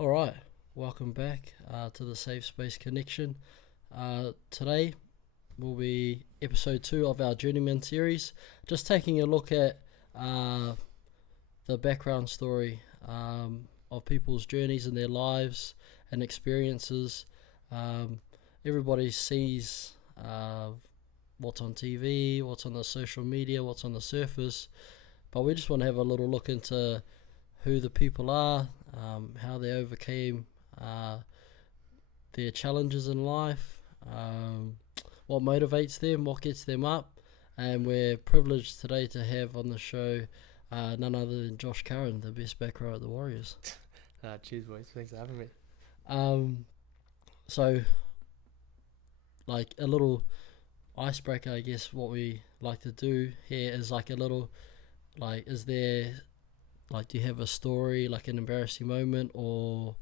All right, welcome back to the Safe Space Connection. Today will be episode 2 of our JourneyMan series, just taking a look at the background story of people's journeys in their lives and experiences. Everybody sees what's on TV, what's on the social media, what's on the surface, but we just want to have a little look into who the people are, how they overcame their challenges in life, what motivates them, what gets them up. And we're privileged today to have on the show none other than Josh Curran, the best back row at the Warriors. Cheers, boys. Thanks for having me. So, like a little icebreaker, I guess what we like to do here is like a little, like, is there, like, do you have a story, like an embarrassing moment, or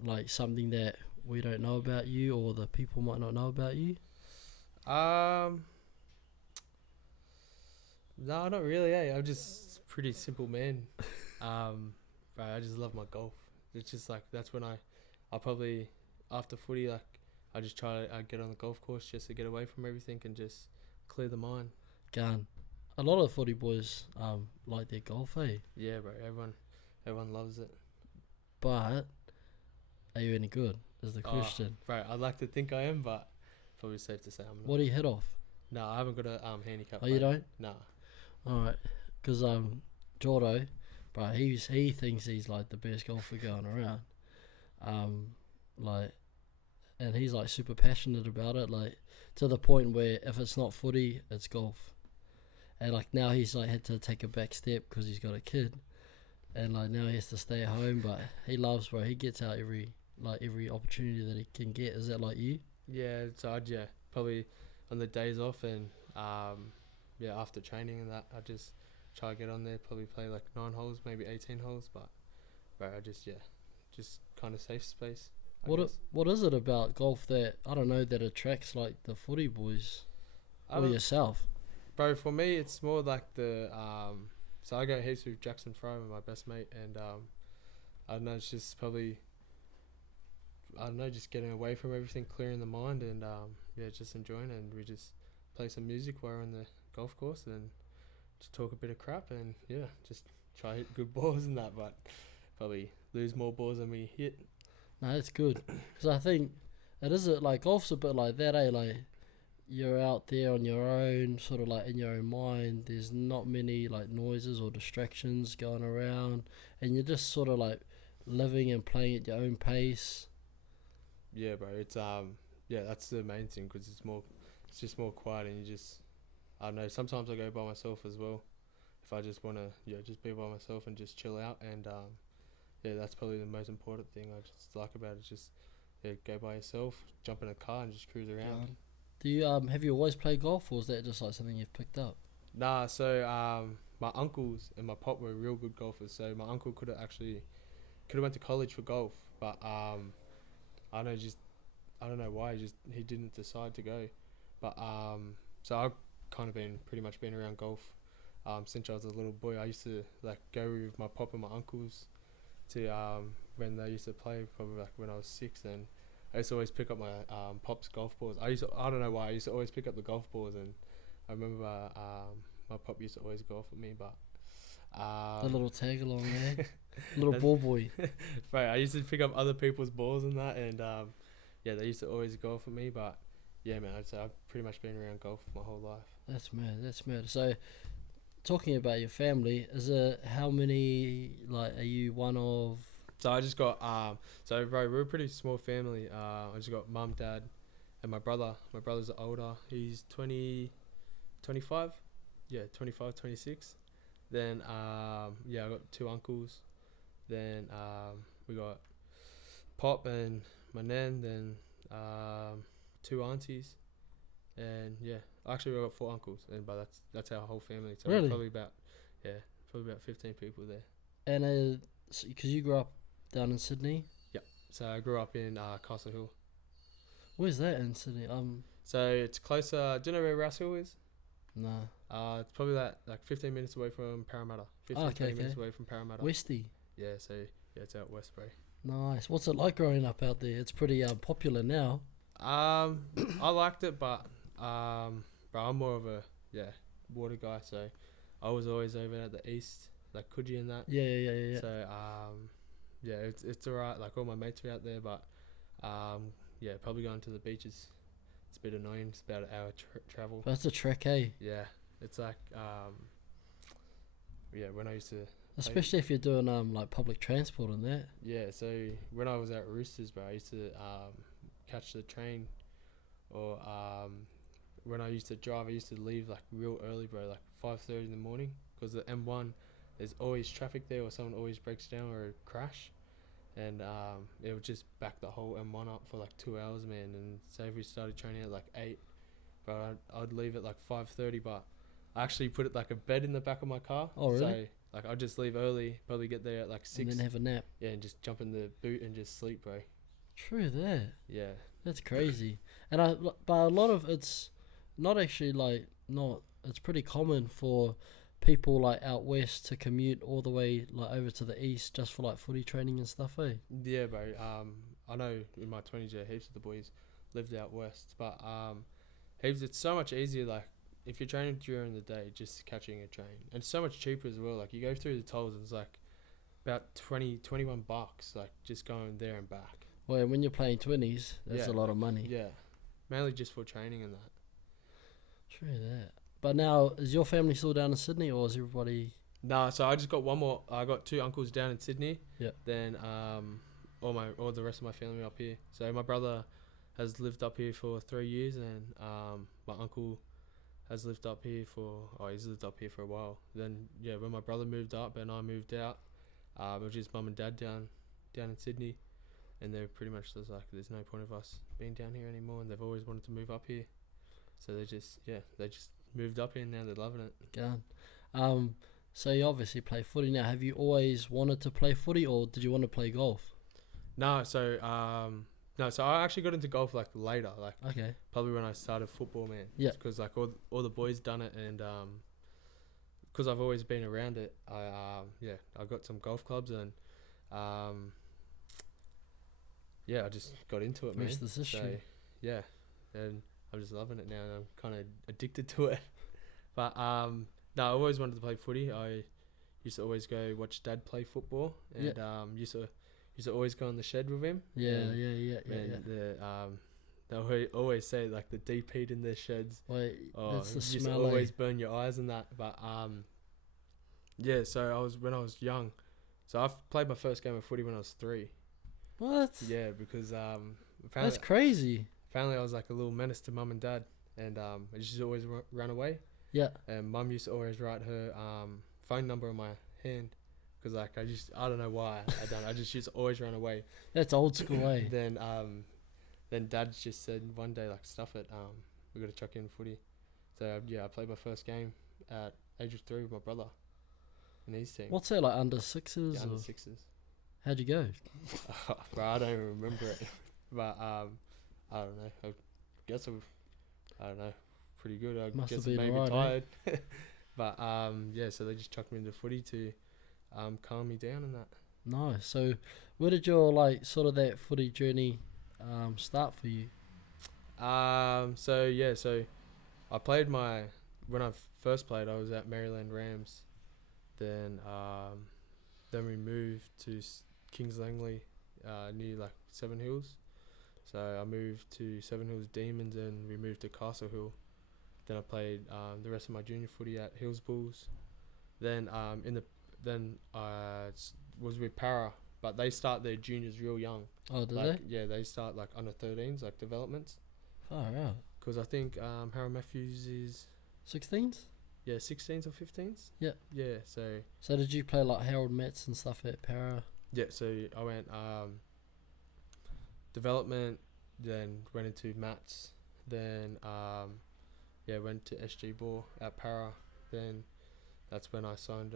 like something that we don't know about you or the people might not know about you? No, not really. I'm just a pretty simple man. But I just love my golf. It's just like that's when I probably after footy, like I just try to get on the golf course just to get away from everything and just clear the mind. Gun. A lot of footy boys like their golf, eh? Yeah, bro. Everyone loves it. But are you any good? Is the question. Bro, I'd like to think I am, but probably safe to say I'm not. What do you hit off? No, I haven't got a handicap. Oh, you don't? No. Alright, because Jordo, bro, he thinks he's like the best golfer going around. Like, and he's like super passionate about it, like to the point where if it's not footy, it's golf. And like now he's like had to take a back step because he's got a kid, and like now he has to stay at home. But he loves, bro. He gets out every opportunity that he can get. Is that like you? Yeah, so I'd probably on the days off and after training and that I just try to get on there, probably play like 9 holes, maybe 18 holes, but bro, I just kind of safe space. What is it about golf that I don't know that attracts like the footy boys or yourself? Bro, for me it's more like the so I go heaps with Jackson Fry, my best mate, and I don't know, it's just probably just getting away from everything, clearing the mind, and just enjoying it. And we just play some music while we're on the golf course and just talk a bit of crap and just try to hit good balls and that, but probably lose more balls than we hit. No, that's good, because I think it is like golf's a bit like that, eh? Like you're out there on your own, sort of like in your own mind. There's not many like noises or distractions going around, and you're just sort of like living and playing at your own pace. Yeah, bro. It's that's the main thing, because it's just more quiet, and you just, I don't know. Sometimes I go by myself as well, if I just want to just be by myself and just chill out, and that's probably the most important thing I just like about it. Just go by yourself, jump in a car, and just cruise around. Do you have you always played golf, or is that just like something you've picked up? Nah, so my uncles and my pop were real good golfers. So my uncle could have went to college for golf, but I don't know why he didn't decide to go. But so I've kind of pretty much been around golf since I was a little boy. I used to like go with my pop and my uncles to when they used to play, probably like when I was 6, and I used to always pick up my pop's golf balls. I don't know why, I used to always pick up the golf balls, and I remember my pop used to always golf with me, but the little tag along there. Little ball boy. Right, I used to pick up other people's balls and that, and they used to always golf with me. But yeah, man, I'd say I've pretty much been around golf my whole life. That's mad. So talking about your family, is it how many, like, are you one of? So I just got so bro, we're a pretty small family. I just got mum, dad, and my brother. My brother's older. He's 25. Yeah, 25, 26. Then I got 2 uncles. Then we got pop and my nan. Then 2 aunties. And actually we got 4 uncles. And but that's our whole family. So really? Probably about 15 people there. And because you grew up down in Sydney? Yeah. So I grew up in Castle Hill. Where's that in Sydney? So it's closer. Do you know where Rouse Hill is? No. It's probably like 15 minutes away from Parramatta. 20 minutes away from Parramatta. Westy. Yeah, so Yeah, it's out west, bro. Nice. What's it like growing up out there? It's pretty popular now. I liked it, but bro, I'm more of a water guy, so I was always over at the east, like Coogee and that. Yeah. So it's alright. Like all my mates are out there, but probably going to the beaches. It's a bit annoying. It's about an hour travel. That's a trek, eh? Yeah, it's like when I used to. Especially if you're doing like public transport and that. Yeah, so when I was at Roosters, bro, I used to catch the train, or when I used to drive, I used to leave like real early, bro, like 5:30 in the morning, because the M1, there's always traffic there, or someone always breaks down or a crash, and it would just back the whole M1 up for like 2 hours, man. And say if we started training at like 8, but I'd leave at like 5:30, but I actually put it like a bed in the back of my car. Oh, really? So like I'd just leave early, probably get there at like 6. And then have a nap. Yeah, and just jump in the boot and just sleep, bro. True that. Yeah. That's crazy. But a lot of it's not actually like not. It's pretty common for people like out west to commute all the way like over to the east just for like footy training and stuff, eh? Yeah, bro. I know in my 20s, heaps of the boys lived out west, but heaps. It's so much easier. Like if you're training during the day, just catching a train, and it's so much cheaper as well. Like you go through the tolls, and it's like about 21 bucks, like just going there and back. Well, when you're playing 20s, that's a lot of money. Yeah, mainly just for training and that. True that. But now, is your family still down in Sydney, or is everybody? Nah, so I just got one more. I got 2 uncles down in Sydney. Yeah. Then all the rest of my family up here. So my brother has lived up here for 3 years, and my uncle has lived up here he's lived up here for a while. Then when my brother moved up and I moved out, it was just mum and dad down in Sydney, and they're pretty much just like, there's no point of us being down here anymore, and they've always wanted to move up here, so they just moved up here, and now they're loving it. Gone. So you obviously play footy now. Have you always wanted to play footy, or did you want to play golf? No, so I actually got into golf like later, like Okay. probably when I started football, man. Yeah. Because like all the boys done it, and because I've always been around it, I got some golf clubs, and I just got into it, man. Rest is history. So, yeah, and I'm just loving it now, and I'm kind of addicted to it. But no, I always wanted to play footy. I used to always go watch Dad play football, and used to always go in the shed with him. Yeah. They always say like the deep heat in their sheds. Wait, that's the used to smell. always burn your eyes and that. But so when I was young, so I've played my first game of footy when I was 3. What? Yeah, because That's crazy. Apparently I was like a little menace to mum and dad, and I used to always run away. Yeah. And mum used to always write her phone number on my hand, because like I don't know why I just used to always run away. That's old school, eh? Then dad just said one day, like, stuff it, we got to chuck in footy. So I played my first game at age of 3 with my brother in his team. What's that, like under 6s? Yeah, under 6s. How'd you go? Bro, I don't even remember it. But I don't know. I guess I don't know. Pretty good. I Must guess have been maybe right, tired. But so they just chucked me into footy to calm me down and that. Nice. So where did your like sort of that footy journey start for you? So I played when I first played, I was at Maryland Rams. Then we moved to Kings Langley, near like Seven Hills. So I moved to Seven Hills Demons, and we moved to Castle Hill. Then I played the rest of my junior footy at Hills Bulls. Then I was with Para, but they start their juniors real young. Oh, did they? Yeah, they start like under 13s, like developments. Far out. Because I think Harold Matthews is 16s. Yeah, 16s or 15s. Yeah. Yeah. So did you play like Harold Metz and stuff at Para? Yeah. So I went development, then went into Mats, then went to SG Ball at Para. Then that's when I signed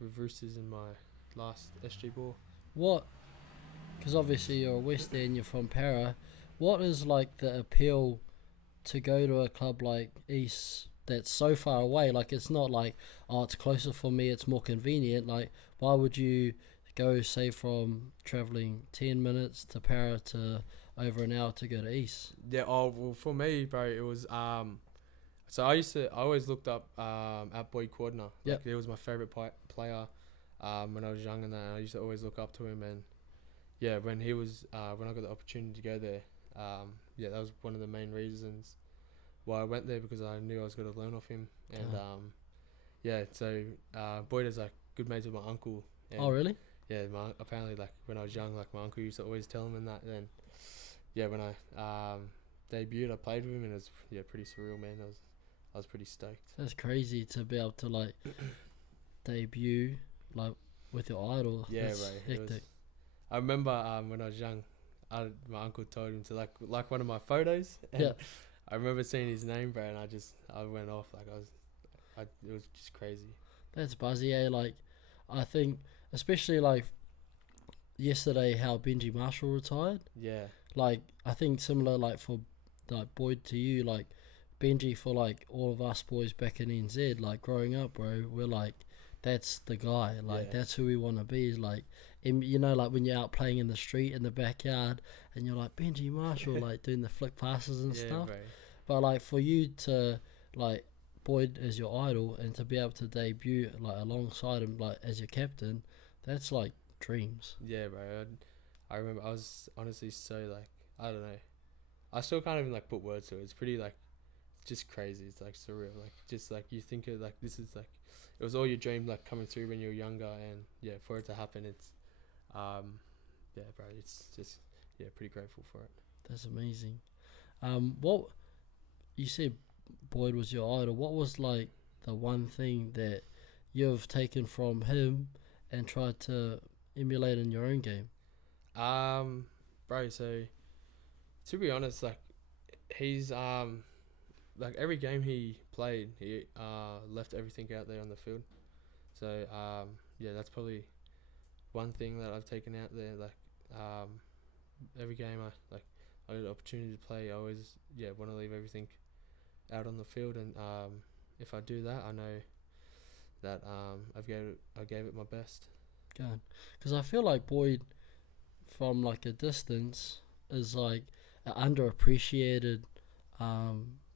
with Roosters in my last SG Ball. What? Because obviously you're a West End, you're from Para. What is like the appeal to go to a club like East that's so far away? Like, it's not like, oh, it's closer for me, it's more convenient. Like, why would you go, say, from traveling 10 minutes to Para to over an hour to go to East? Yeah. Oh well, for me, bro, it was So I always looked up at Boyd Cordner. Yep. He was my favorite player when I was young, and that I used to always look up to him. And yeah, when I got the opportunity to go there, yeah, that was one of the main reasons why I went there, because I knew I was going to learn off him. And yeah, so Boyd is like good mates with my uncle. And Oh, really? yeah, apparently like when I was young, like my uncle used to always tell him and that. And then yeah, when I debuted, I played with him, and it was pretty surreal, man. I was pretty stoked. That's crazy to be able to like debut like with your idol. Yeah, That's bro. hectic. I remember when I was young, my uncle told him to like one of my photos. And Yeah. I remember seeing his name, bro, and I went off. Like it was just crazy. That's buzzy, eh? Like, I think, especially like yesterday, how Benji Marshall retired. Yeah. Like, I think similar, like for like Boyd to you, like Benji for like all of us boys back in NZ, like growing up, bro, we're like, that's the guy. Like, Yeah. that's who we want to be. Is like, you know, like when you're out playing in the street in the backyard, and you're like Benji Marshall, like doing the flick passes and Yeah, stuff. bro. But like for you to like Boyd as your idol and to be able to debut like alongside him like as your captain, that's like dreams. Yeah, bro. I remember I was honestly so like, I don't know. I still can't even like put words to it. It's pretty like, just crazy. It's like surreal. Like just like you think of like this is like, it was all your dream like coming through when you were younger, and yeah, for it to happen, it's yeah, bro. It's just pretty grateful for it. That's amazing. What you said Boyd was your idol. What was like the one thing that you've taken from him and tried to emulate in your own game? Bro. So to be honest, like he's like every game he played, he left everything out there on the field. So yeah, that's probably one thing that I've taken out there. Like every game I get the opportunity to play, I always want to leave everything out on the field, and if I do that, I know that I gave it my best. God, because I feel like Boyd, from like a distance, is like an underappreciated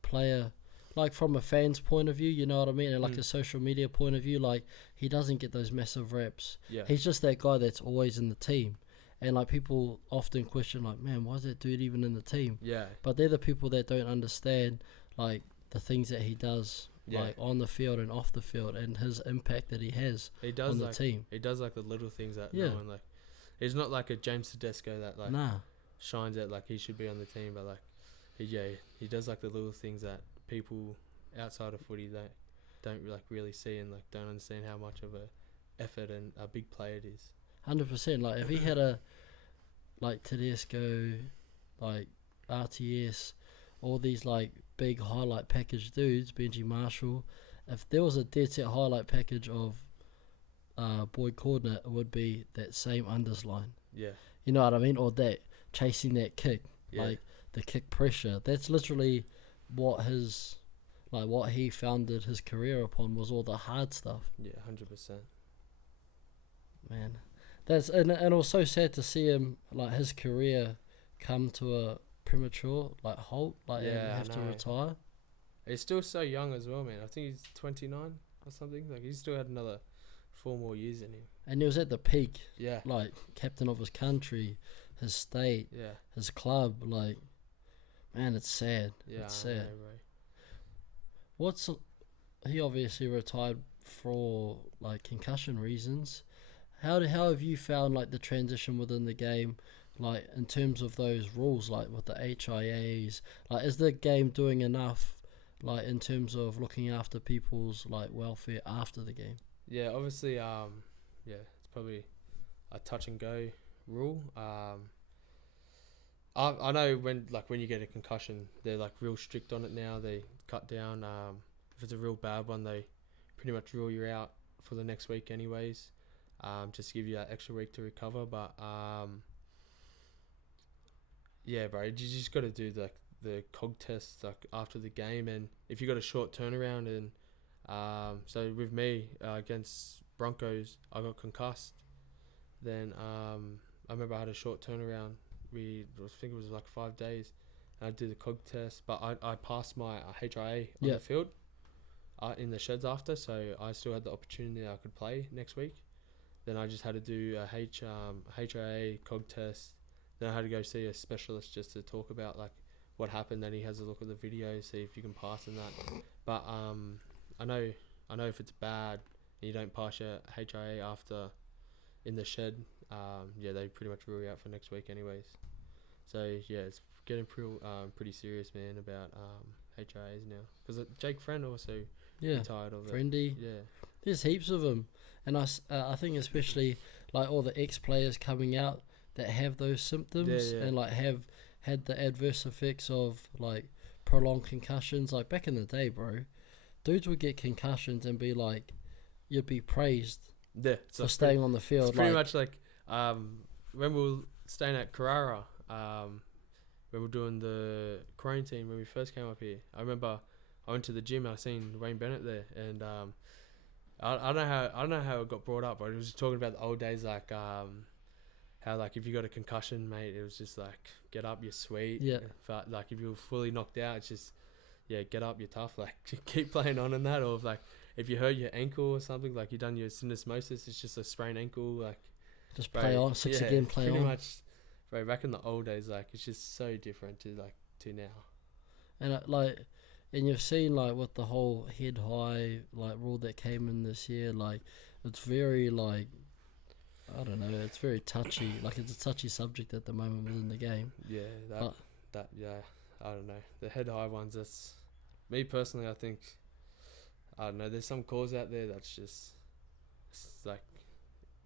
player. Like from a fan's point of view, you know what I mean, and like a social media point of view, like he doesn't get those massive reps. Yeah, He's just that guy that's always in the team, and like people often question, like, man, why is that dude even in the team? yeah, But they're the people that don't understand like the things that he does, like on the field and off the field, and his impact that he has he does on the like, team. He does like the little things that Yeah. no one like. He's not like a James Tedesco that like Nah, shines out like he should be on the team, but like he does like the little things that people outside of footy that don't like really see, and like don't understand how much of a effort and a big play it is. 100%. Like if he had a like Tedesco, like RTS, all these like big highlight package dudes, Benji Marshall, if there was a dead set highlight package of Boyd Cordner, it would be that same unders line. Yeah, You know what I mean? Or that chasing that kick, yeah, like the kick pressure. That's literally what his, like what he founded his career upon, was all the hard stuff. yeah, 100%. Man, that's and it was so sad to see him like his career come to a premature like halt, like and Yeah, I have to know. retire. He's still so young as well, man. I think he's 29 or something. Like he's still had another 4 more years in him. And he was at the peak, Yeah, like captain of his country, his state, yeah, his club. Like, man, it's sad. yeah. It's I know, sad. bro. He obviously retired for like concussion reasons. How have you found like the transition within the game, like in terms of those rules, like with the HIAs? Like, is the game doing enough, like in terms of looking after people's like welfare after the game? Yeah, obviously, yeah, it's probably a touch and go rule. I know when you get a concussion, they're like real strict on it now. They cut down. If it's a real bad one, they pretty much rule you out for the next week, anyways. Just to give you that extra week to recover. But yeah, bro, you just got to do the cog test like after the game, and if you got a short turnaround, and so with me against Broncos, I got concussed, Then I remember I had a short turnaround. I think it was like 5 days. And I did the cog test, but I passed my HIA on the field in the sheds after, so I still had the opportunity I could play next week. Then I just had to do a HIA cog test. Then I had to go see a specialist just to talk about like what happened. Then he has a look at the video, see if you can pass in that. But I know if it's bad and you don't pass your HIA after in the shed, they pretty much rule you out for next week anyways. So yeah, it's getting pretty serious, man, about HIAs now. Because Jake Friend also retired of Friendy. it. Yeah, there's heaps of them, and I think especially like all the ex-players coming out that have those symptoms and like have had the adverse effects of like prolonged concussions. Like back in the day, bro, dudes would get concussions and be like, you'd be praised for staying on the field. It's pretty much like when we were staying at Curran, when we were doing the quarantine when we first came up here. I remember I went to the gym and I seen Wayne Bennett there, and I don't know how it got brought up, but it was just talking about the old days, like how like if you got a concussion, mate, it was just like get up, you're sweet. Yeah. But like if you were fully knocked out, it's just get up, you're tough. Like keep playing on in that, or if you hurt your ankle or something, like you done your syndesmosis, it's just a sprained ankle, like just play on again, play pretty on. Much, bro. Back in the old days, like it's just so different to now. And and you've seen like with the whole head high like rule that came in this year, like it's very like I don't know, it's very touchy. Like it's a touchy subject at the moment within the game. Yeah, I don't know. The head high ones, that's me personally. I think I don't know. There's some calls out there that's just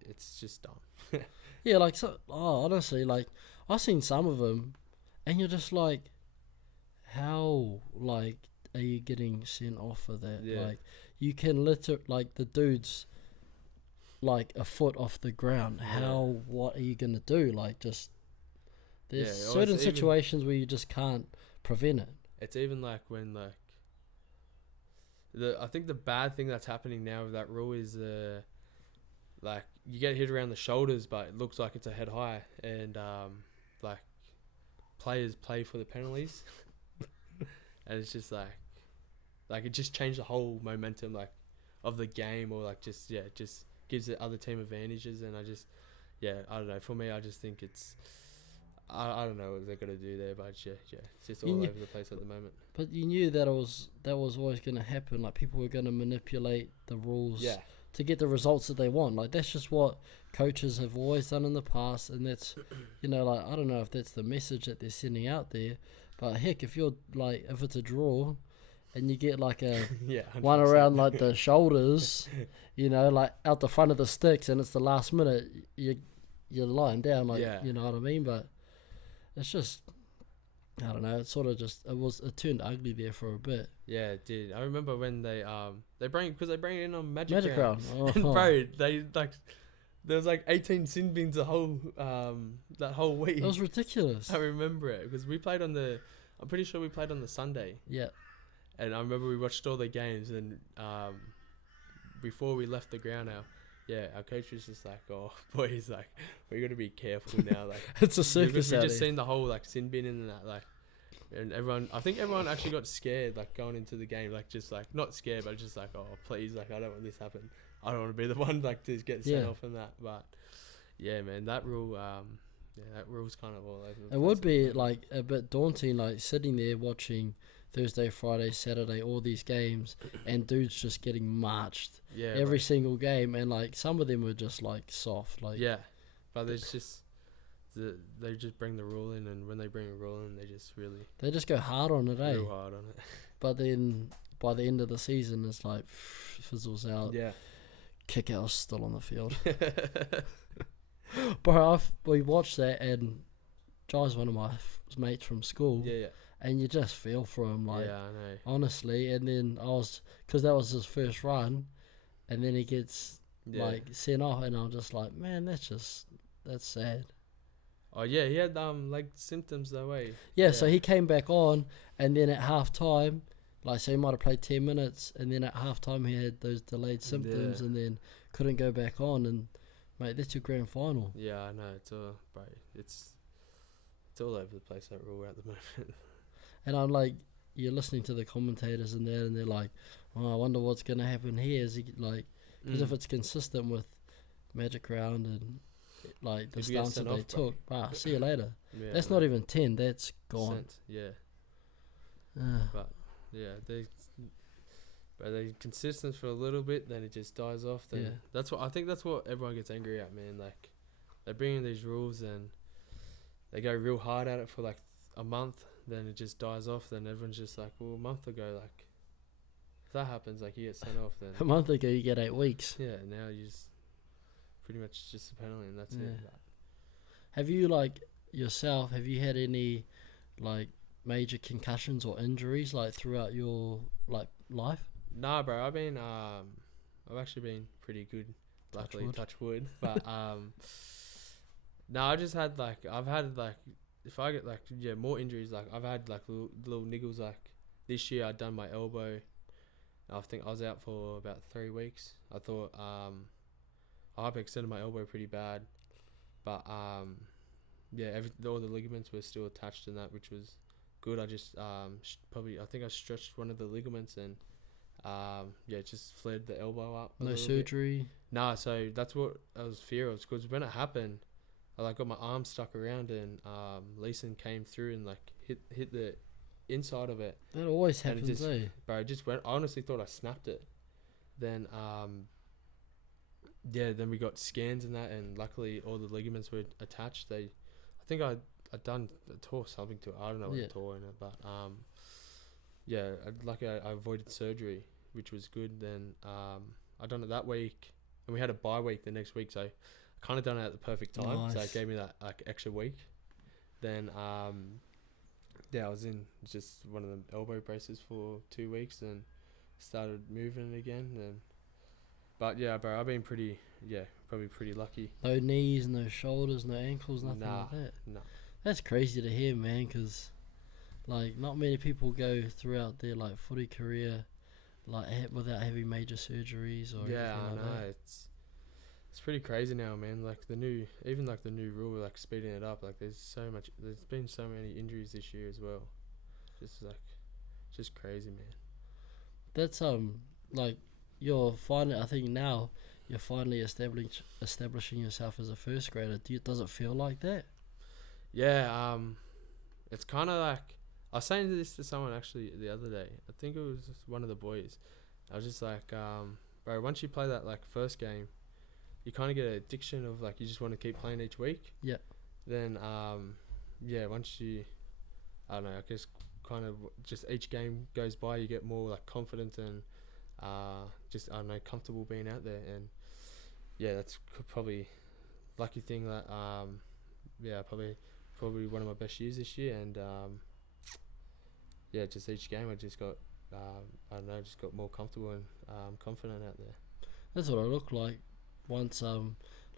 it's just dumb. Yeah, like honestly, like I've seen some of them, and you're just like, how like are you getting sent off for that? Yeah. Like you can like the dude's like a foot off the ground. How? What are you gonna do? Like just there's certain situations where you just can't prevent it. It's even like when I think the bad thing that's happening now with that rule is like you get hit around the shoulders, but it looks like it's a head high, and like players play for the penalties, and it's just like it just changed the whole momentum like of the game, or like just gives the other team advantages, and I don't know. For me, I just think it's I don't know what they're gonna do there, but it's just all over the place at the moment. But you knew that was always gonna happen. Like people were gonna manipulate the rules to get the results that they want. Like that's just what coaches have always done in the past, and that's like I don't know if that's the message that they're sending out there. But heck, if you're like if it's a draw, and you get like a 100%. One around like the shoulders, like out the front of the sticks, and it's the last minute, you're lying down, like you know what I mean. But it's just I don't know. It's sort of just it turned ugly there for a bit. Yeah, it did. I remember when they bring it in on Magic Round. And bro, they like there was like 18 sin bins that whole week. It was ridiculous. I remember it because I'm pretty sure we played on the Sunday. Yeah. And I remember we watched all the games, and before we left the ground our coach was just like, oh, boys, like, we got to be careful now. Like, it's a circus we just seen the whole, like, sin bin and that, like, and I think everyone actually got scared, like, going into the game, like, just, like, not scared, but just like, oh, please, like, I don't want this to happen. I don't want to be the one, like, to get sent off and that. But, yeah, man, that rule, that rule's kind of all over the place. It would be, like, a bit daunting, like, sitting there watching Thursday, Friday, Saturday, all these games, and dudes just getting marched every single game, and like some of them were just like soft, like but there's just they just bring the rule in, and when they bring a rule in, they just go hard on it, real hard on it. But then by the end of the season, it's like fizzles out. Yeah, Kick-out's still on the field. Bro, we watched that, and Jai's one of my mates from school. Yeah. And you just feel for him, like, I know. Honestly. And then because that was his first run, and then he gets like sent off, and I'm just like, man, that's sad. Oh yeah, he had like symptoms that way. Yeah, so he came back on, and then at half time, like, so he might have played 10 minutes, and then at half time he had those delayed symptoms, and then couldn't go back on, and Mate, that's your grand final. Yeah, I know. It's all, bro. It's all over the place, that rule at the moment. And I'm like, you're listening to the commentators and that, and they're like, oh, I wonder what's going to happen here. Is he like, because if it's consistent with Magic Round and like the If you get stance that sent they off, bro. took, see you later. Yeah, That's I not know. even 10, that's gone. Cent, yeah, Ah, but yeah, they're consistent for a little bit, then it just dies off. Then Yeah. that's what I think. That's what everyone gets angry at, man. Like they bring in these rules and they go real hard at it for like a month, then it just dies off. Then everyone's just like, well, a month ago, like if that happens, like you get sent off, then a month ago, you get 8 weeks. yeah, now you just pretty much just a penalty and that's Yeah. it. Have you, like, yourself, have you had any, like, major concussions or injuries, like, throughout your, like, life? Nah, bro. I've actually been pretty good. Luckily, touch wood. But no, I've had like, if I get like more injuries, like I've had like little niggles. Like this year, I'd done my elbow. I think I was out for about 3 weeks. I thought I hyperextended my elbow pretty bad, but all the ligaments were still attached in that, which was good. I just I think I stretched one of the ligaments and it just flared the elbow up. No surgery? Nah, so that's what I was fear of, because when it happened, I like got my arm stuck around and Leeson came through and like hit the inside of it. That always And it happens, just- eh? Bro, I just went. I honestly thought I snapped it. Then then we got scans and that, and luckily all the ligaments were attached. I think I tore something to it. I don't know what I tore in it, but I avoided surgery, which was good. Then I done it that week, and we had a bye week the next week, so I kind of done it at the perfect time. So Nice. it gave me that like extra week. Then I was in just one of the elbow braces for 2 weeks, and started moving again. But yeah, bro, I've been probably pretty lucky. No knees, no shoulders, no ankles, nothing Nah, like that. no. That's crazy to hear, man, because, like, not many people go throughout their, like, footy career, like, without having major surgeries or Yeah, anything I like know. that. It's pretty crazy now, man. Like the new rule, like speeding it up. Like there's been so many injuries this year as well. Just crazy, man. That's, like, I think now you're finally establishing yourself as a first grader. Does it feel like that? Yeah, it's kind of like, I was saying this to someone actually the other day. I think it was one of the boys. I was just like, bro, once you play that like first game, you kind of get an addiction of like you just want to keep playing each week. Yeah. Then once you, I don't know, I guess kind of just each game goes by, you get more like confident and just, I don't know, comfortable being out there. And yeah, that's probably lucky thing that probably one of my best years this year. And just each game I just got just got more comfortable and confident out there. That's what it looked like. Once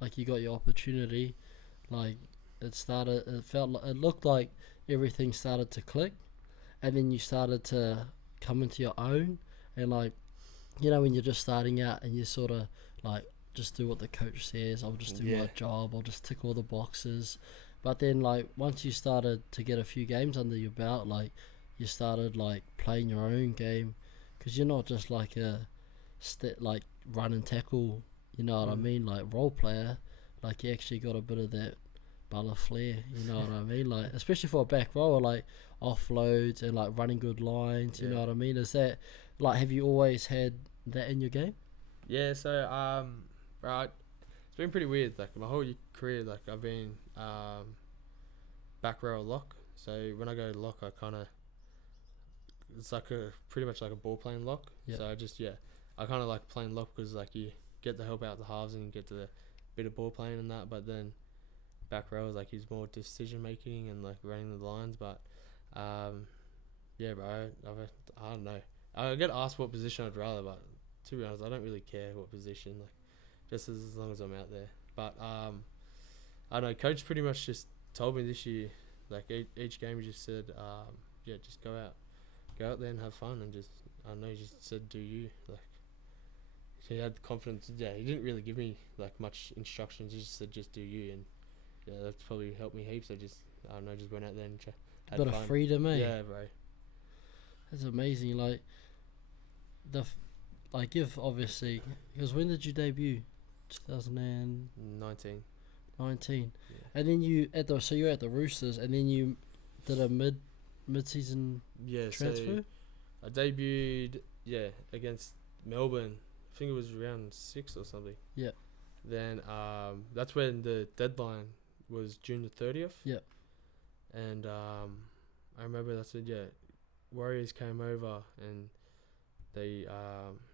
like you got your opportunity, like it looked like everything started to click, and then you started to come into your own. And like, you know, when you're just starting out and you sort of like just do what the coach says, I'll just do my job, I'll just tick all the boxes. But then like once you started to get a few games under your belt, like you started like playing your own game, because you're not just like like run and tackle, you know what I mean, like role player. Like you actually got a bit of that Bala flair, you know what I mean, like especially for a back rower, like offloads and like running good lines, you know what I mean. Is that like, have you always had that in your game? Yeah, so right, it's been pretty weird. Like my whole career, like I've been back row lock. So when I go to lock, I kind of, it's like pretty much like a ball playing lock. Yep. So I kind of like playing lock because like you get to help out the halves and get to the bit of ball playing and that. But then back row is like he's more decision making and like running the lines. But bro, I don't know. I get asked what position I'd rather, but to be honest, I don't really care what position. Like just as long as I'm out there. But I don't know. Coach pretty much just told me this year, like each game, he just said, just go out there and have fun, and just, I don't know, he just said do you, like he had confidence. Yeah, he didn't really give me like much instructions. He just said, just do you, and yeah, that's probably helped me heaps. I don't know, just went out there and had Bit fun. of freedom, eh? Yeah, bro. That's amazing. Like like you've obviously, because when did you debut? 2019. 19. Yeah. And then you so you were at the Roosters, and then you did a mid-season transfer. So I debuted against Melbourne. I think it was round 6 or something. Yeah. Then that's when the deadline was June the 30th. Yeah. And I remember that's when Warriors came over and they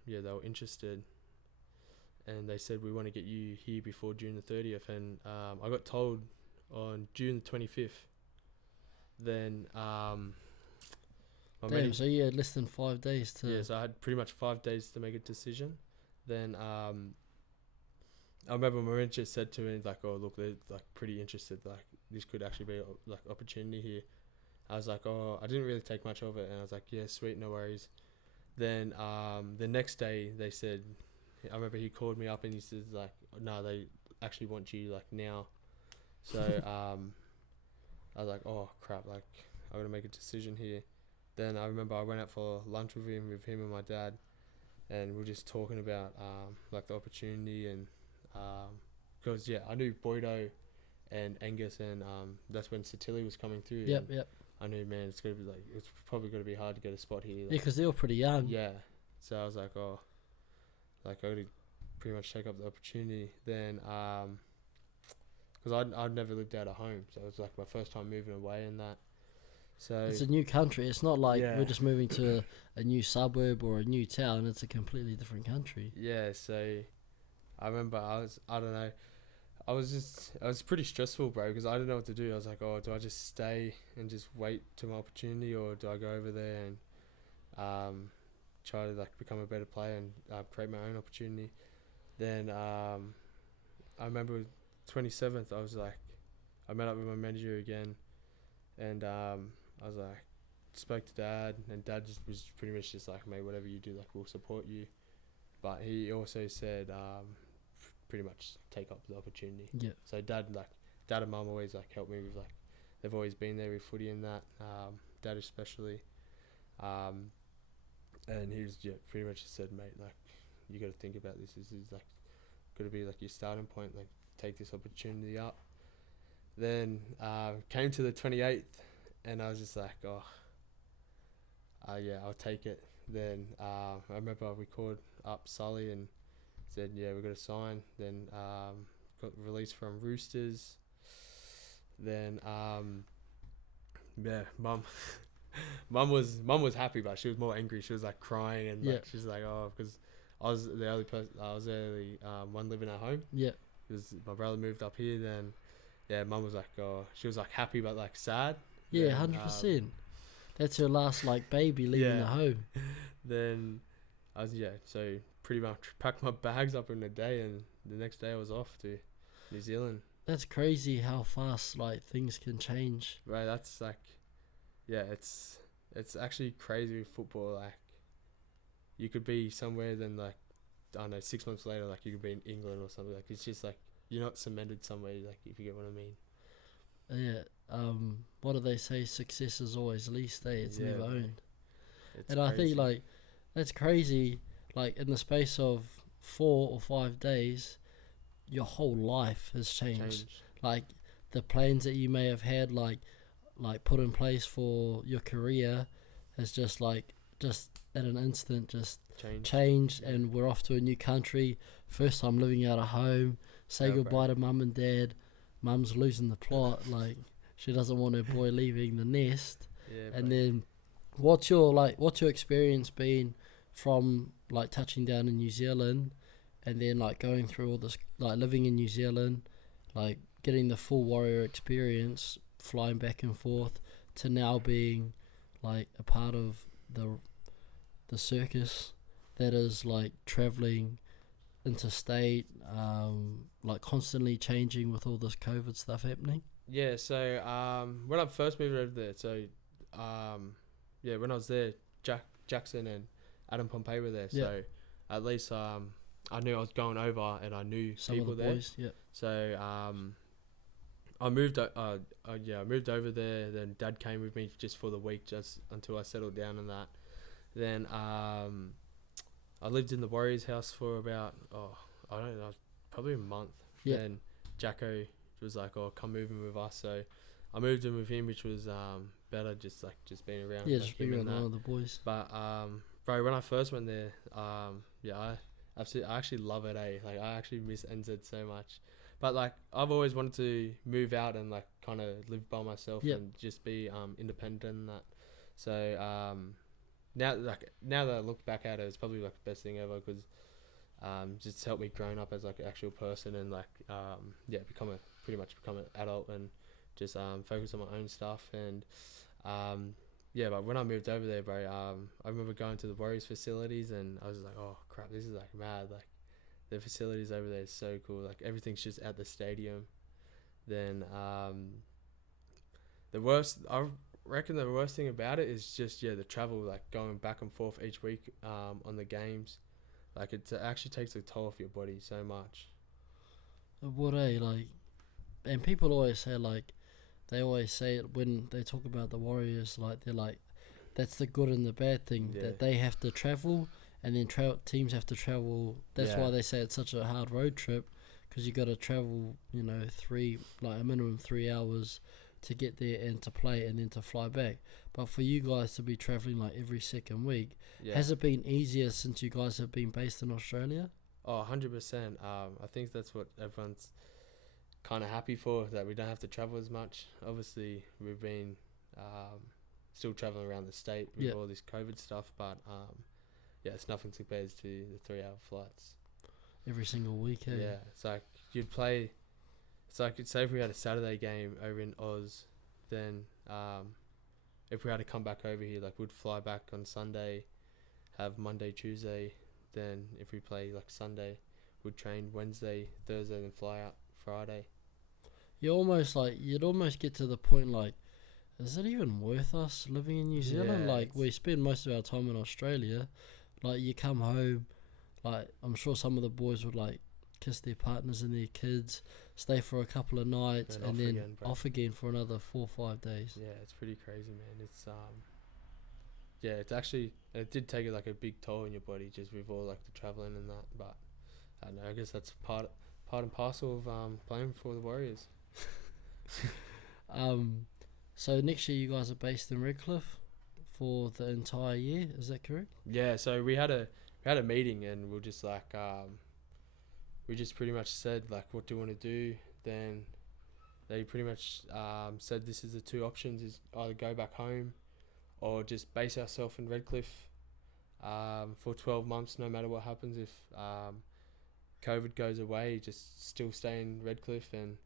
were interested, and they said, we want to get you here before June the 30th, and I got told on June the 25th. Then Damn, so you had less than 5 days to... Yeah, so I had pretty much 5 days to make a decision. Then I remember my manager said to me, like, oh, look, they're like pretty interested, like this could actually be like opportunity here. I was like, oh, I didn't really take much of it, and I was like, yeah, sweet, no worries. Then the next day they said, I remember he called me up and he says like, no, they actually want you like now. So I was like, oh crap, like I gotta make a decision here. Then I remember I went out for lunch with him and my dad, and we were just talking about like the opportunity, and because I knew Boydo and Angus, and that's when Satilli was coming through. Yep. I knew, man, it's probably gonna be hard to get a spot here. Yeah, because they were pretty young. Yeah, so I was like, oh, like I gotta pretty much take up the opportunity. Then because I'd never lived out of home, so it was like my first time moving away and that. So it's a new country. It's not like Yeah. we're just moving to a new suburb or a new town. It's a completely different country. yeah, so I remember I was pretty stressful, bro, because I didn't know what to do. I was like, oh, do I just stay and just wait to my opportunity, or do I go over there and try to like become a better player and create my own opportunity? Then I remember 27th, I met up with my manager again, and I was like, spoke to dad, and dad just was pretty much just like, mate, whatever you do, like we'll support you. But he also said pretty much take up the opportunity. Yeah. So dad and mum always like helped me with like, they've always been there with footy and that, dad especially, and he was pretty much just said, mate, like you got to think about this. This is like got to be like your starting point. Like take this opportunity up. Then came to the 28th, and I was just like, oh, I'll take it. Then I remember we called up Sully and said, yeah, we're going to sign. Then got released from Roosters. Then mum was happy, but she was more angry. She was like crying, and like she's like, oh, because I was the only person, I was the only one living at home. Yeah. Because my brother moved up here. Then mum was like, oh, she was like happy but like sad. Yeah, 100%. That's her last like baby leaving the home. Then I was so pretty much packed my bags up in a day, and the next day I was off to New Zealand. That's crazy how fast like things can change. Right, that's like, it's actually crazy with football. Like, you could be somewhere, then like, I don't know, 6 months later, like you could be in England or something. Like it's just like you're not cemented somewhere. Like if you get what I mean. What do they say? Success is always leased. It's never owned. It's and crazy. I think like that's crazy. Like in the space of 4 or 5 days, your whole life has changed. Like the plans that you may have had, like put in place for your career, has just at an instant just changed, and we're off to a new country. First time living out of home. Say goodbye to mum and dad. Mum's losing the plot. Like she doesn't want her boy leaving the nest. Yeah, and then what's your experience been from like touching down in New Zealand, and then like going through all this, like living in New Zealand, like getting the full Warrior experience, flying back and forth, to now being like a part of the circus that is like traveling interstate, like constantly changing with all this COVID stuff happening? Yeah, so when I first moved over there, when I was there, Jackson and Adam Pompey were there, so at least I I knew I was going over, and I knew Some people of the there. boys, yeah. So I moved. I moved over there. Then Dad came with me just for the week, just until I settled down in that. Then I lived in the Warriors house for about I don't know, probably a month. Yeah. Then Jacko was like, "Oh, come move in with us." So I moved in with him, which was better, just being around. Yeah, like just him being and around that. one of the boys. But bro, when I first went there, I actually love it. Like I actually miss NZ so much. But like I've always wanted to move out and like kind of live by myself and just be independent and that. So now that I look back at it, it's probably like the best thing ever because just helped me growing up as like an actual person and like pretty much become an adult and just focus on my own stuff and but when I moved over there, bro, I remember going to the Warriors facilities and I was like, oh crap, this is like mad. Like the facilities over there is so cool. Like everything's just at the stadium. Then I reckon the worst thing about it is just the travel, like going back and forth each week on the games. Like it actually takes a toll off your body so much. What like, and people always say like, they always say it when they talk about the Warriors, like they're like, that's the good and the bad thing that they have to travel, and then teams have to travel. That's why they say it's such a hard road trip, because you got to travel, a minimum 3 hours to get there and to play and then to fly back. But for you guys to be traveling like every second week, has it been easier since you guys have been based in Australia? Oh, 100%. I think that's what everyone's kind of happy for, that we don't have to travel as much. Obviously, we've been still traveling around the state with all this COVID stuff, but it's nothing compared to the 3-hour flights. Every single week, eh? Yeah, it's like you'd play. It's like, say if we had a Saturday game over in Oz, then if we had to come back over here, like we'd fly back on Sunday, have Monday, Tuesday. Then if we play like Sunday, we'd train Wednesday, Thursday, then fly out Friday. You'd almost get to the point like, is it even worth us living in New Zealand? Yeah, like we spend most of our time in Australia. Like you come home, like I'm sure some of the boys would like kiss their partners and their kids, stay for a couple of nights, and then off again for another 4 or 5 days. Yeah, it's pretty crazy, man. It's it's actually, it did take like a big toll on your body just with all like the traveling and that. But I don't know, I guess that's part and parcel of playing for the Warriors. So next year you guys are based in Redcliffe for the entire year. Is that correct? Yeah. So we had a meeting and we're just like we just pretty much said like, what do you want to do? Then they pretty much said this is the two options: is either go back home or just base ourselves in Redcliffe for 12 months, no matter what happens. If COVID goes away, just still stay in Redcliffe. And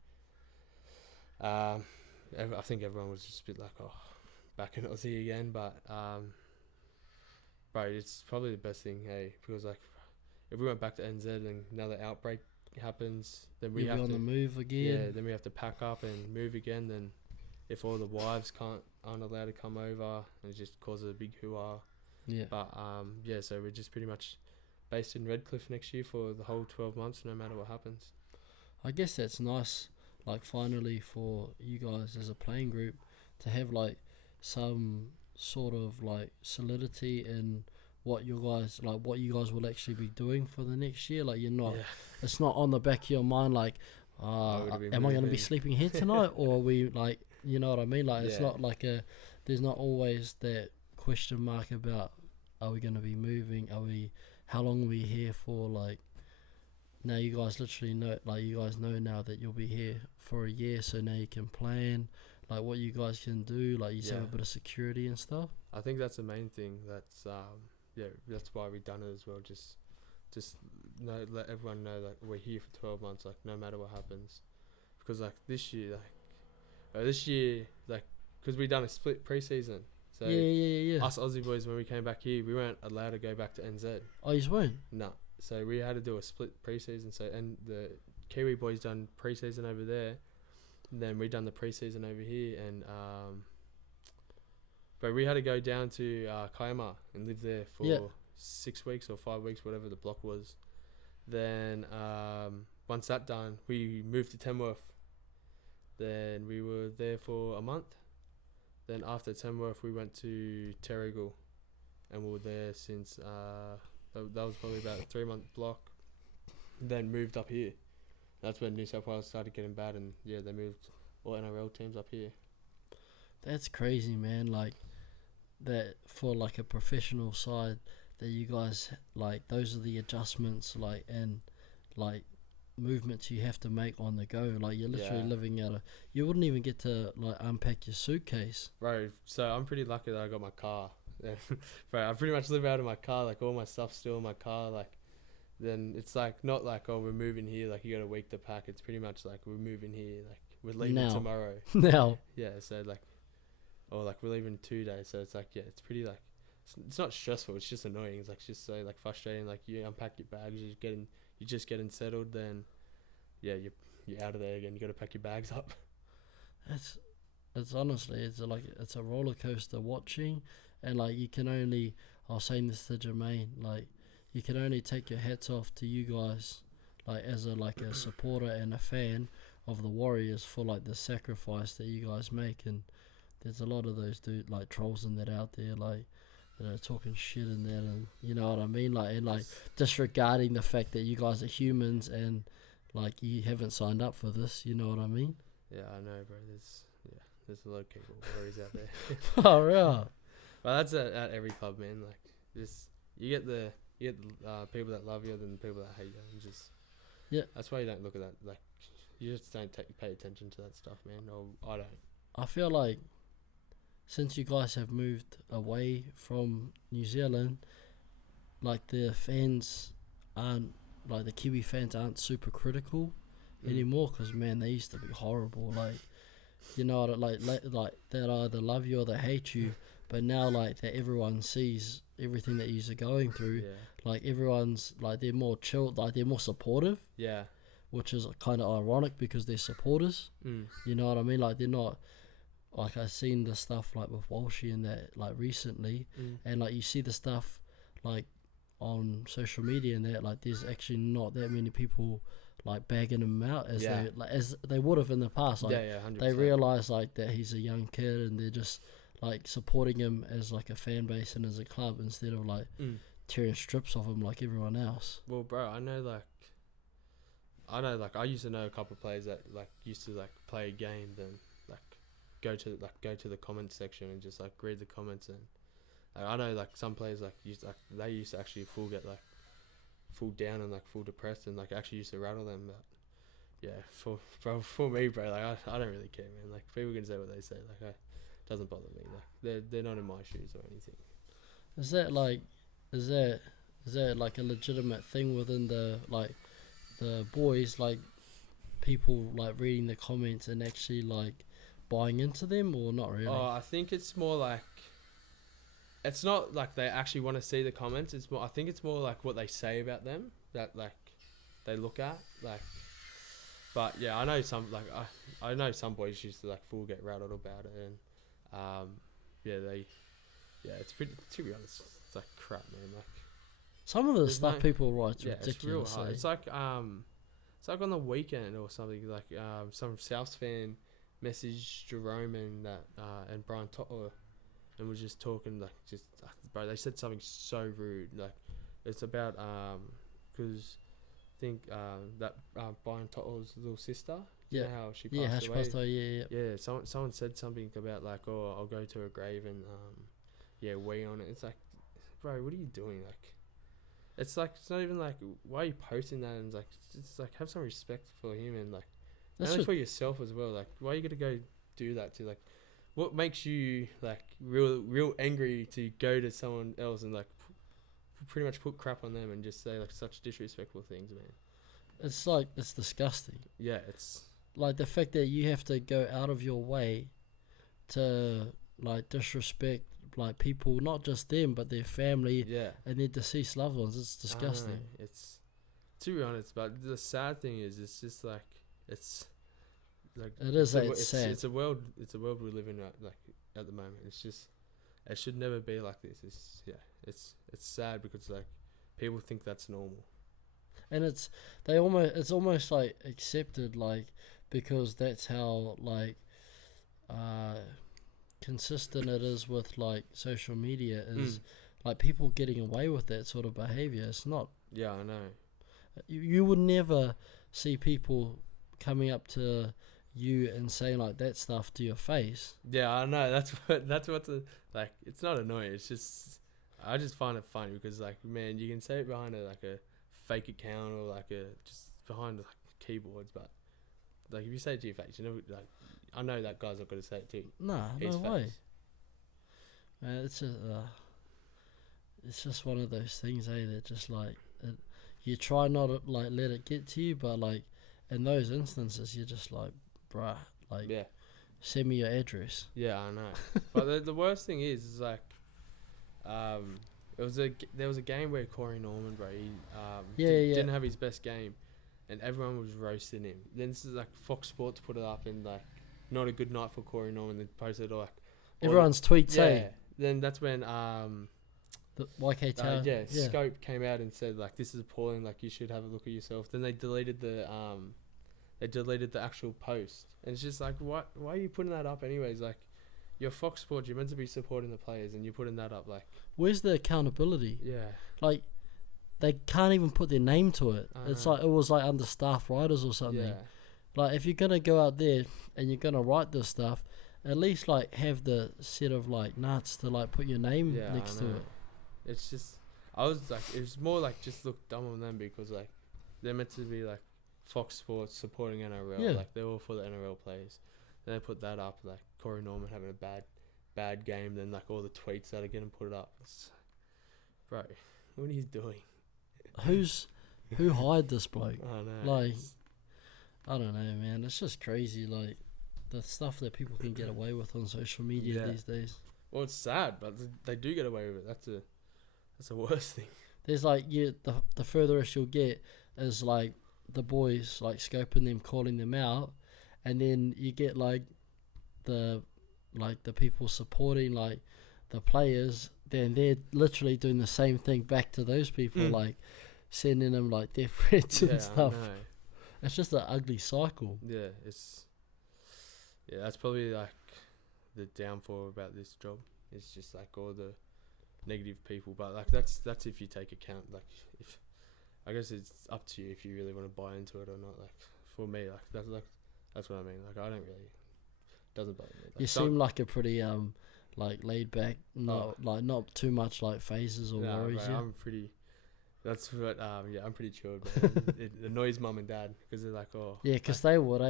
I think everyone was just a bit like, oh, back in Aussie again. But bro, it's probably the best thing, hey, because like if we went back to NZ and another outbreak happens, then we have on the move again. Yeah, then we have to pack up and move again. Then if all the wives aren't allowed to come over, it just causes a big hoo-ha. Yeah. But so we're just pretty much based in Redcliffe next year for the whole 12 months, no matter what happens. I guess that's nice, like finally for you guys as a playing group to have like some sort of like solidity in what you guys will actually be doing for the next year. Like you're not, it's not on the back of your mind like, am I going to be sleeping here tonight, or are we like, you know what I mean? Like it's not like there's not always that question mark about, are we going to be moving? How long are we here for? Like now you guys literally know, like you guys know now that you'll be here for a year, so now you can plan like what you guys can do, like you have a bit of security and stuff. I think that's the main thing. That's that's why we've done it as well. Just let everyone know that we're here for 12 months, like no matter what happens. Because like this year, because we done a split pre-season. So us Aussie boys, when we came back here, we weren't allowed to go back to NZ. Oh, you weren't? No. So we had to do a split pre-season. So and the Kiwi boys done pre-season over there, and then we done the pre-season over here, and but we had to go down to Kiama and live there for 6 weeks or 5 weeks, whatever the block was. Then once that done, we moved to Tamworth. Then we were there for a month. Then after Tamworth, we went to Terrigal, and we were there since that was probably about a 3-month block. Then moved up here. That's when New South Wales started getting bad, and yeah, they moved all NRL teams up here. That's crazy, man. Like that for like a professional side, that you guys like those are the adjustments like and like movements you have to make on the go. Like you're literally Yeah. living out you wouldn't even get to like unpack your suitcase. Bro, so I'm pretty lucky that I got my car. Bro, I pretty much live out of my car. Like all my stuff's still in my car. Like then it's like not like, oh, we're moving here. Like you got a week to pack. It's pretty much like we're moving here. Like we're leaving Now. tomorrow. Now, Yeah, so like, or like we're leaving 2 days. So it's like, yeah, it's pretty like, it's not stressful. It's just annoying. It's like just so like frustrating. Like you unpack your bags, you're just getting settled. Then, yeah, you're out of there again. You got to pack your bags up. it's honestly it's a roller coaster watching, and like you can only I was saying this to Jermaine, like you can only take your hats off to you guys, like as a supporter and a fan of the Warriors for like the sacrifice that you guys make. And there's a lot of those dude like trolls and that out there like that are talking shit and that, and you know what I mean, like and like disregarding the fact that you guys are humans and like you haven't signed up for this, you know what I mean? Yeah, I know, bro. There's a lot of people worries out there. Oh real. But that's at every club, man. Like just you get the people that love you, then the people that hate you, and just Yeah. That's why you don't look at that. Like you just don't pay attention to that stuff, man. Or I don't. I feel like since you guys have moved away from New Zealand, like the fans aren't like the Kiwi fans aren't super critical anymore, because man, they used to be horrible. Like you know, like they either love you or they hate you. But now, like that, everyone sees everything that you're going through. Yeah. Like everyone's like they're more chilled, like they're more supportive, Yeah. which is kind of ironic because they're supporters. You know what I mean? Like they're not. Like I've seen the stuff like with Walshy and that like recently, and like you see the stuff like on social media and that like there's actually not that many people like bagging him out as they would have in the past. Like 100%. they realize like that he's a young kid and they're just like supporting him as like a fan base and as a club instead of like tearing strips of him like everyone else. Well, bro, I know I used to know a couple of players that like used to like play a game, then like go to the comment section and just like read the comments. And I know like some players they used to actually get like full down and like full depressed and like actually used to rattle them. But yeah, for me, bro, like I don't really care, man. Like people can say what they say, like it doesn't bother me. Like they're not in my shoes or anything. Is that like a legitimate thing within the boys, like people like reading the comments and actually like buying into them, or not really? Oh, I think it's more like it's not like they actually want to see the comments. It's more, I think it's more like what they say about them that like they look at, like. But yeah, I know some like I know some boys used to like full get rattled about it, and it's pretty, to be honest, it's like crap, man. Like some of the stuff people write's ridiculous. It's real hard. It's like on the weekend or something, like some Souths fan messaged JourneyMan and Brian Totter, and was just talking like bro, they said something so rude. Like it's about because I think that Brian Totter's little sister. You know how she passed away. Yeah. Someone said something about like, oh, I'll go to her grave and wee on it. It's like, bro, what are you doing? Like, it's like it's not even like, why are you posting that? And it's like have some respect for him and like, only for yourself as well. Like, why are you gonna go do that to like? What makes you like real angry to go to someone else and like pretty much put crap on them and just say like such disrespectful things, man? It's like, it's disgusting. Yeah, it's like the fact that you have to go out of your way to like disrespect like people, not just them but their family and their deceased loved ones. It's disgusting. It's, to be honest, but the sad thing is it's just like it's like it's sad. It's a world we live in like at the moment. It's just, it should never be like this. It's sad because like people think that's normal. and it's almost like accepted, like, because that's how like uh consistent it is with like social media is like people getting away with that sort of behavior. It's not. Yeah, I know. You would never see people coming up to you and saying like that stuff to your face. Yeah, I know. That's what's like. It's not annoying. It's just I just find it funny because like, man, you can say it behind like a fake account or like a just behind like keyboards, but like if you say it to your face, you know, like I know that guy's not going to say it to Nah, his no face. way. It's just one of those things, that just like you try not to like let it get to you, but like in those instances, you're just like, bruh, like Yeah, send me your address. yeah, I know. But the worst thing is like, there was a game where Corey Norman, bro, he didn't have his best game, and everyone was roasting him. Then this is like Fox Sports put it up and like, not a good night for Corey Norman. They posted like Everyone's tweets, yeah. Then that's when the YK Tower. Scope came out and said like, this is appalling. Like you should have a look at yourself. Then they deleted the actual post, and it's just like, why are you putting that up anyways? Like, you're Fox Sports, you're meant to be supporting the players, and you're putting that up. Like, where's the accountability? yeah, Like they can't even put their name to it. It's know. like it was like under staff writers or something. yeah, Like if you're gonna go out there and you're gonna write this stuff, at least like have the set of like nuts to like put your name yeah. next to it. It's just, I was like, it was more like just look dumb on them because like they're meant to be like Fox Sports supporting NRL. Yeah. Like they're all for the NRL players. Then they put that up, like Corey Norman having a bad game. Then like all the tweets that are getting put up. It's, bro, what are you doing? Who hired this bloke? I know. Like, I don't know, man. It's just crazy, like the stuff that people can get away with on social media these days. Well, it's sad, but they do get away with it. That's the worst thing. There's like the furthest you'll get is like the boys like scoping them, calling them out, and then you get like the people supporting like the players. Then they're literally doing the same thing back to those people, like sending them like death threats and stuff. I know. It's just an ugly cycle. Yeah, that's probably like the downfall about this job. It's just like all the negative people, but like that's if you take account, like if I guess it's up to you if you really want to buy into it or not. Like for me, like that's what I mean. Like I don't really, doesn't bother me. Like, you seem like a pretty like laid back, not too much like phases or worries. Bro, I'm pretty. That's what I'm pretty chilled. It annoys mum and dad because they're like, oh yeah, because they would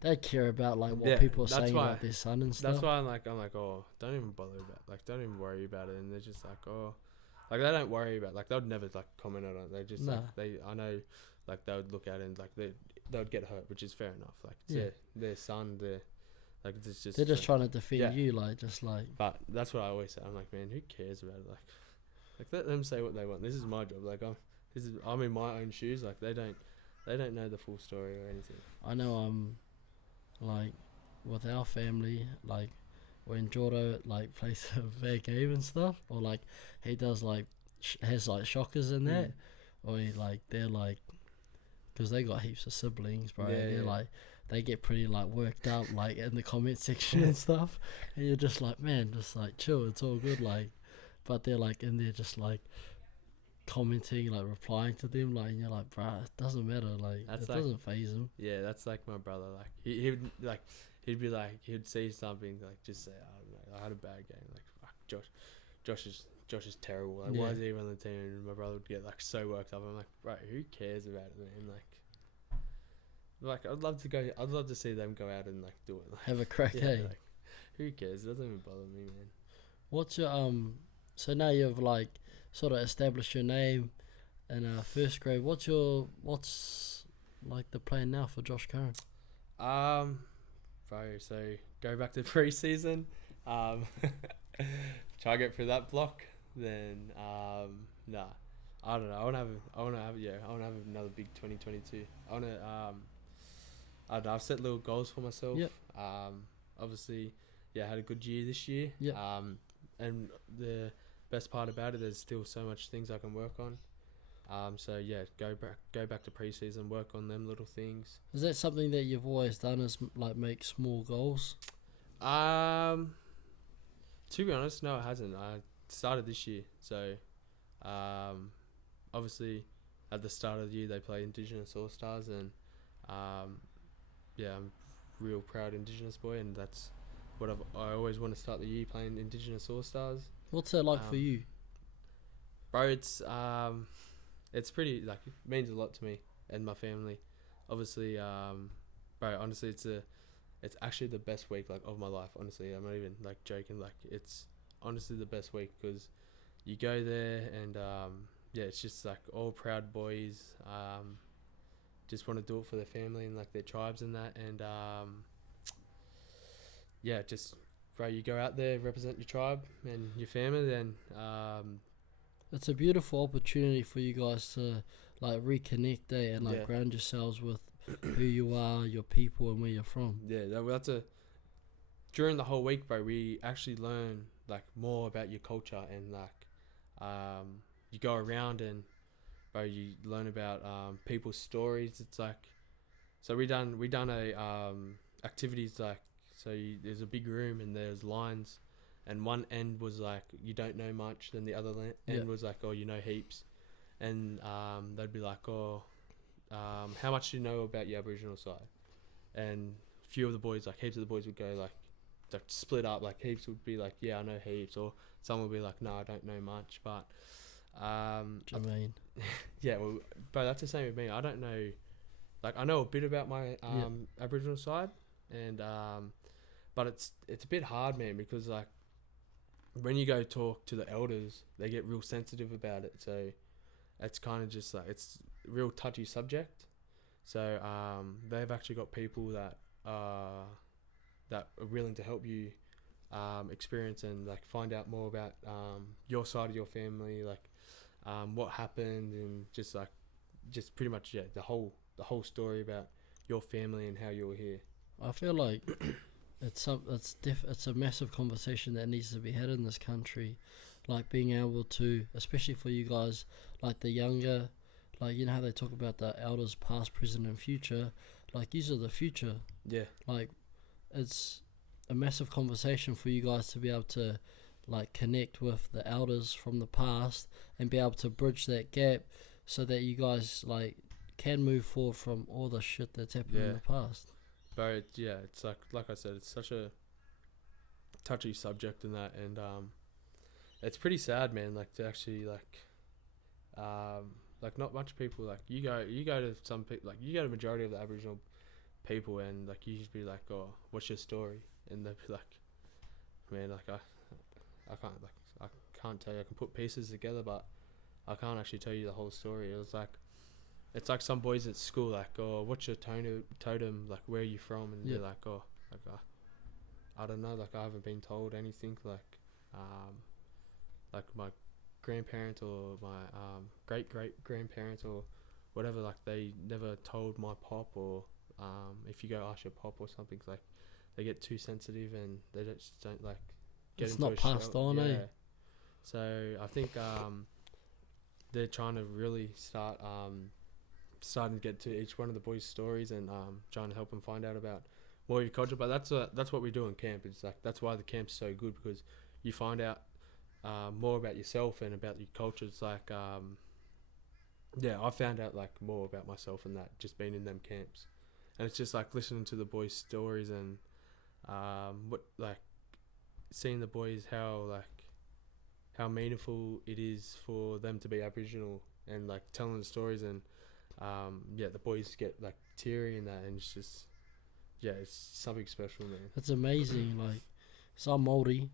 they'd care about like what people are saying about their son and stuff. That's why I'm like, oh, don't even bother about, like, don't even worry about it. And they're just like, oh, like they don't worry about, like, they'd never like comment on it. They just like I know, like they would look at it and like they would get hurt, which is fair enough. Like it's their son, like it's just they're just trying to defend you, like just like. But that's what I always say. I'm like, man, who cares about it? Like let them say what they want. This is my job. Like I'm in my own shoes. Like they don't know the full story or anything. I know like with our family, like when Jordo like plays a bad game and stuff, or like he does like has like shockers in that, or he like they're like, because they got heaps of siblings, bro. They're like they get pretty like worked up like in the comment section and stuff, and you're just like, man, just like chill, it's all good, like. But they're like in there just like commenting, like replying to them, like, and you're like, bruh, it doesn't matter, like it doesn't faze him. Yeah, that's like my brother. Like he'd be like, he'd see something, like just say, I don't know, I had a bad game. Like fuck, Josh is terrible. Like why is he even on the team? And my brother would get like so worked up. I'm like, bro, who cares about it, man? Like I'd love to see them go out and like do it. Like, have a crack, like, who cares? It doesn't even bother me, man. What's your so now you've like sort of established your name in first grade. What's like the plan now for Josh Curran? Bro, so go back to pre-season, try to get through that block. Then I don't know. I want to have another big 2022. I don't know. I've set little goals for myself. Yep. Obviously, I had a good year this year. Yep. And the best part about it, there's still so much things I can work on. So yeah, go back to preseason, work on them little things. Is that something that you've always done? Is like make small goals? To be honest, no, it hasn't. I started this year, so obviously at the start of the year they play Indigenous All Stars, and yeah, I'm real proud Indigenous boy, and that's what I always want to start the year playing Indigenous All Stars. What's that like for you? Bro, it's pretty, like, it means a lot to me and my family. Obviously, bro, honestly, it's actually the best week like of my life. Honestly, I'm not even like joking. Like, it's honestly the best week because you go there and yeah, it's just like all proud boys. Just want to do it for their family and like their tribes and that, and yeah, just, bro, you go out there, represent your tribe and your family, then It's a beautiful opportunity for you guys to like reconnect and like ground yourselves with who you are, your people, and where you're from. Yeah, that's during the whole week, bro. We actually learn like more about your culture, and like you go around and, bro, you learn about people's stories. It's like, so we done a activities, like, so there's a big room and there's lines, and one end was like you don't know much, then the other end was like, oh, you know heaps, and they'd be like, oh, how much do you know about your Aboriginal side? And a few of the boys, like heaps of the boys would go like split up, like heaps would be like, yeah, I know heaps, or some would be like, no, I don't know much, but Jermaine. yeah, well, but that's the same with me. I don't know, like, I know a bit about my Aboriginal side, and but it's a bit hard, man, because like when you go talk to the elders, they get real sensitive about it. So it's kind of just like, it's a real touchy subject. So they've actually got people that are willing to help you experience and like find out more about your side of your family, like what happened, and just pretty much the whole story about your family and how you were here. I feel like it's a massive conversation that needs to be had in this country, like being able to, especially for you guys, like the younger, like, you know how they talk about the elders past, present and future, like these are the future. Yeah. Like, it's a massive conversation for you guys to be able to like connect with the elders from the past and be able to bridge that gap so that you guys like can move forward from all the shit that's happened in the past. But it's like I said, it's such a touchy subject in that, and it's pretty sad, man, like to actually like not much people, like you go to some people, like you go to majority of the Aboriginal people, and like you just be like, oh, what's your story? And they'll be like, man, like I can't tell you. I can put pieces together, but I can't actually tell you the whole story. It's like some boys at school, like, oh, what's your totem, like, where are you from? And they're like, oh, like, I don't know, like, I haven't been told anything, like my grandparents or my great grandparents or whatever, like, they never told my pop, or if you go ask your pop or something, like, they get too sensitive and they just don't like get it's into not passed on, eh? So I think they're trying to really starting to get to each one of the boys' stories, and trying to help them find out about more of your culture. But that's what we do in camp. It's like, that's why the camp's so good, because you find out more about yourself and about your culture. It's like I found out like more about myself and that just being in them camps, and it's just like listening to the boys' stories and what, like, seeing the boys, how meaningful it is for them to be Aboriginal, and like telling the stories, and the boys get like teary in that, and it's just it's something special, man. It's amazing. Like, so I'm Māori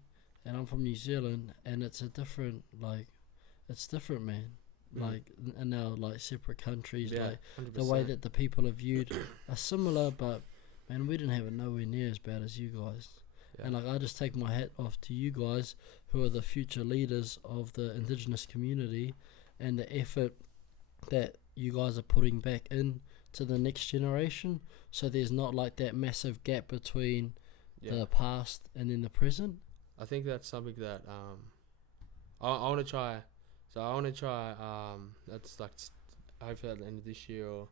and I'm from New Zealand, and it's a different, like, it's different, man. Like, in our like separate countries, like 100%. The way that the people are viewed are similar, but man, we didn't have it nowhere near as bad as you guys. And like, I just take my hat off to you guys, who are the future leaders of the Indigenous community, and the effort that you guys are putting back in to the next generation, so there's not like that massive gap between the past and then the present. I think that's something that I want to try. So I want to try. That's like hopefully at the end of this year or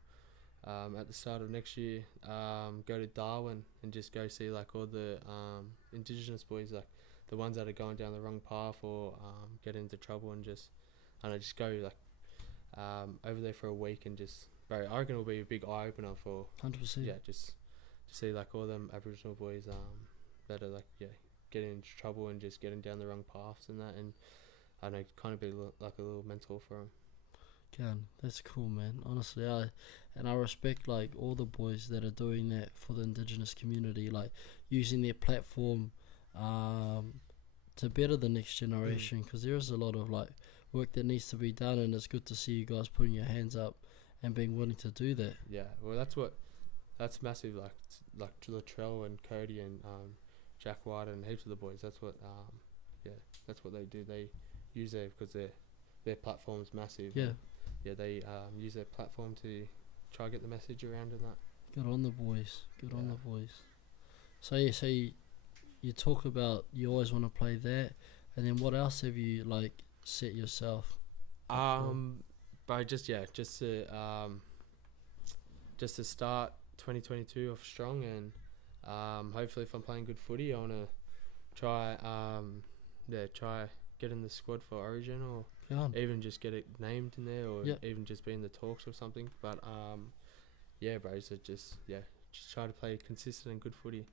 at the start of next year. Go to Darwin and just go see like all the indigenous boys, like the ones that are going down the wrong path or get into trouble, and just just go like over there for a week and just. Bro, I reckon it'll be a big eye opener for 100%. yeah, just to see like all them Aboriginal boys that are like getting into trouble and just getting down the wrong paths and that, and I know kind of be like a little mentor for them. Can, that's cool, man. Honestly, I respect like all the boys that are doing that for the indigenous community, like using their platform to better the next generation, because there is a lot of like work that needs to be done, and it's good to see you guys putting your hands up and being willing to do that. Yeah, well, that's massive. Like Latrell and Cody and Jack White and heaps of the boys. That's what that's what they do. They use it because their platform's massive. Yeah. Yeah, they use their platform to try to get the message around and that. Good on the boys. Good on the boys. So you talk about you always want to play that, and then what else have you like set yourself? But just to start 2022 off strong, and hopefully if I'm playing good footy, I want to try get in the squad for Origin, or even just get it named in there, or even just be in the talks or something. But bro, so just try to play consistent and good footy.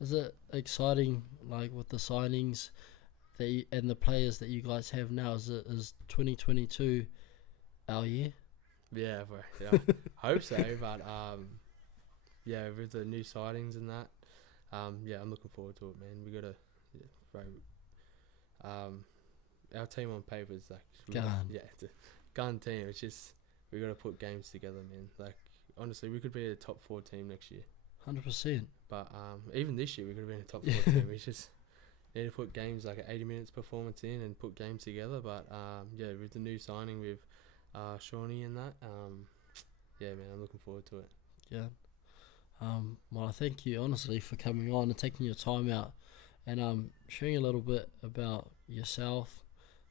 Is it exciting, like with the signings that and the players that you guys have now? Is 2022 our year? Yeah, bro. Yeah, hope so. But with the new sightings and that, I'm looking forward to it, man. We gotta, bro. Our team on paper is like it's a gun team. It's just we gotta put games together, man. Like honestly, we could be a top 4 team next year. 100%. But even this year, we could have been a top 4 team. We just need to put games like an 80 minutes performance in and put games together. But with the new signing with Shawnee and that, man, I'm looking forward to it. Yeah. Well, I thank you honestly for coming on and taking your time out and sharing a little bit about yourself,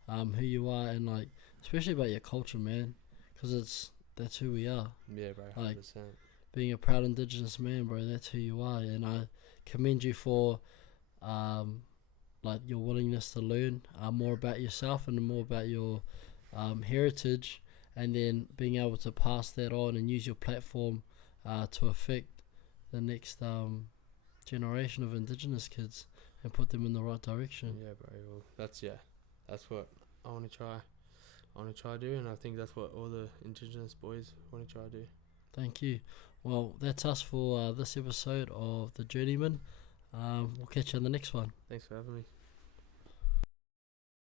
who you are, and like especially about your culture, man, because that's who we are. Yeah, bro. 100%. Like being a proud Indigenous man, bro. That's who you are, and I commend you for like your willingness to learn more about yourself and more about your heritage, and then being able to pass that on and use your platform to affect the next generation of Indigenous kids and put them in the right direction. Yeah, bro. Well, that's what I want to try. I want to try to do, and I think that's what all the Indigenous boys want to try to do. Thank you. Well, that's us for this episode of the JourneyMan. We'll catch you on the next one. Thanks for having me.